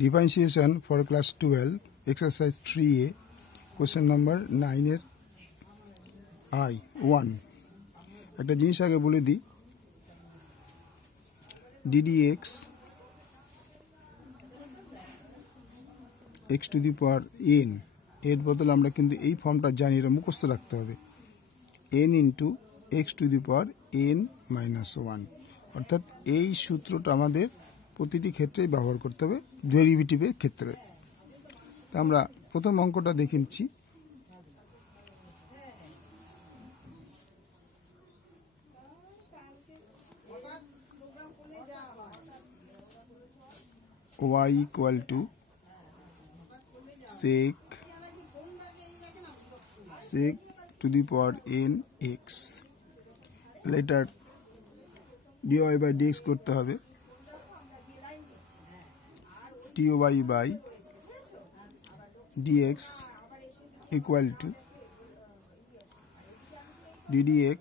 Differentiation for class 12, exercise 3A, question number 9 এর I1. একটা জিনিস আগে বলে দিই, ddx x to the power n এর বদলে আমরা কিন্তু এই ফর্মটা জানি, এটা মুখস্থ রাখতে হবে, n into x to the power n minus 1, অর্থাৎ এই সূত্রটা আমাদের প্রতিটি ক্ষেত্রে ব্যবহার করতে হবে ডেরিভেটিভের ক্ষেত্রে। তা আমরা প্রথম অঙ্কটা দেখে নিচ্ছি। y equal to sec to the power n x, letter dy by dx করতে হবে dy by dx equal to ddx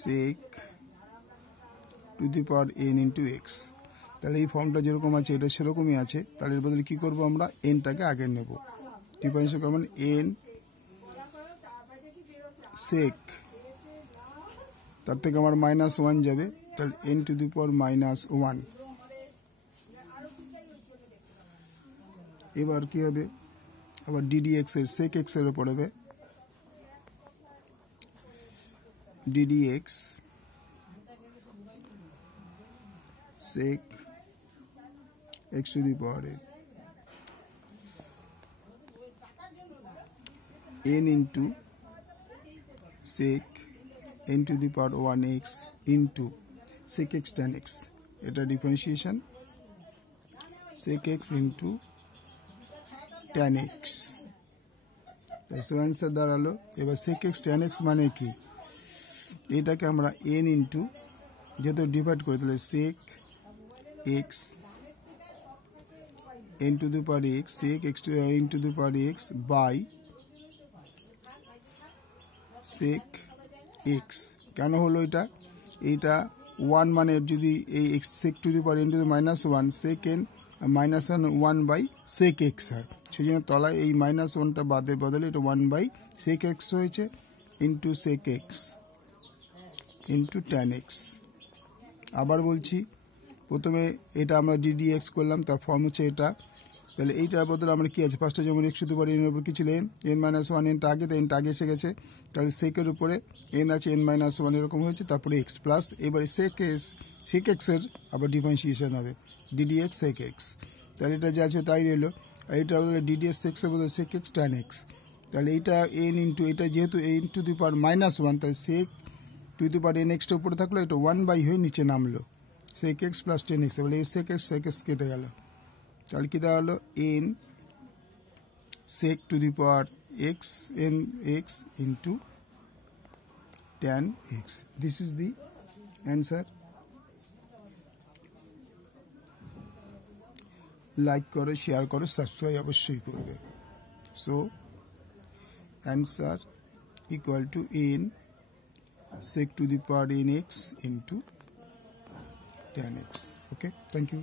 sec to the power n into x। তাহলে এই ফর্মটা যেরকম আছে এটা সেরকমই আছে, তাহলে এর বদলে কি করব, আমরা nটাকে আগে নেব, ডিফারেন্সিয়েট করব n sec, তার থেকে আমার -1 যাবে, তাহলে n to the power -1। এবার কি হবে, আবার ddx এর sec x এর উপর হবে ddx sec x to the power n into sec n to the power 1x into sec x tan x, এটা differentiation sec x into tan x। তাই आंसर দাঁড়ালো। এবার sec x tan x মানে কি, এটাকে আমরা n into যেহেতু divide করে তাহলে sec x n to the power x sec x to n to the power x by sec x। কেন হলো এটা, এইটা 1 মানে যদি এই x sec to the power n to the -1 sec n -1 by sec x হয়, সেই জন্য তলায় এই -1টা বাদের বদলে এটা 1 by sec x হয়েছে into sec x into tan x। আবার বলছি, প্রথমে এটা আমরা ddx করলাম, তার ফর্ম হচ্ছে এটা, তাহলে এইটার বদলে আমরা কি আছে, ফার্স্টে যেমন x to the power n এর উপর কি ছিল n -1, nটা আগে, তো nটা আগে এসে গেছে, তাহলে সেকের উপরে n আছে n -1 এরকম হয়েছে, তারপরে x প্লাস এবারে sec x এর আবার ডিফারেন্সিয়েশন হবে ddx sec x, তাহলে এটা যা আছে তাই রইল। আর এটা বদলে ddx sec এর বদলে sec x tan x, তাহলে এইটা n ইন্টু এটা যেহেতু n to the power -1, তাহলে sec to the power n x টা উপরে থাকলো, এটা 1 বাই হয়ে নিচে নামলো sec x plus tan x, বলে sec x কেটে গেল, তাহলে কি দাঁড়ালো n sec to the power x n x into tan x। This is the answer। Like করো, শেয়ার করো, সাবস্ক্রাইব অবশ্যই করবে। So answer equal to n sec to the power n x into tan x। Okay, thank you.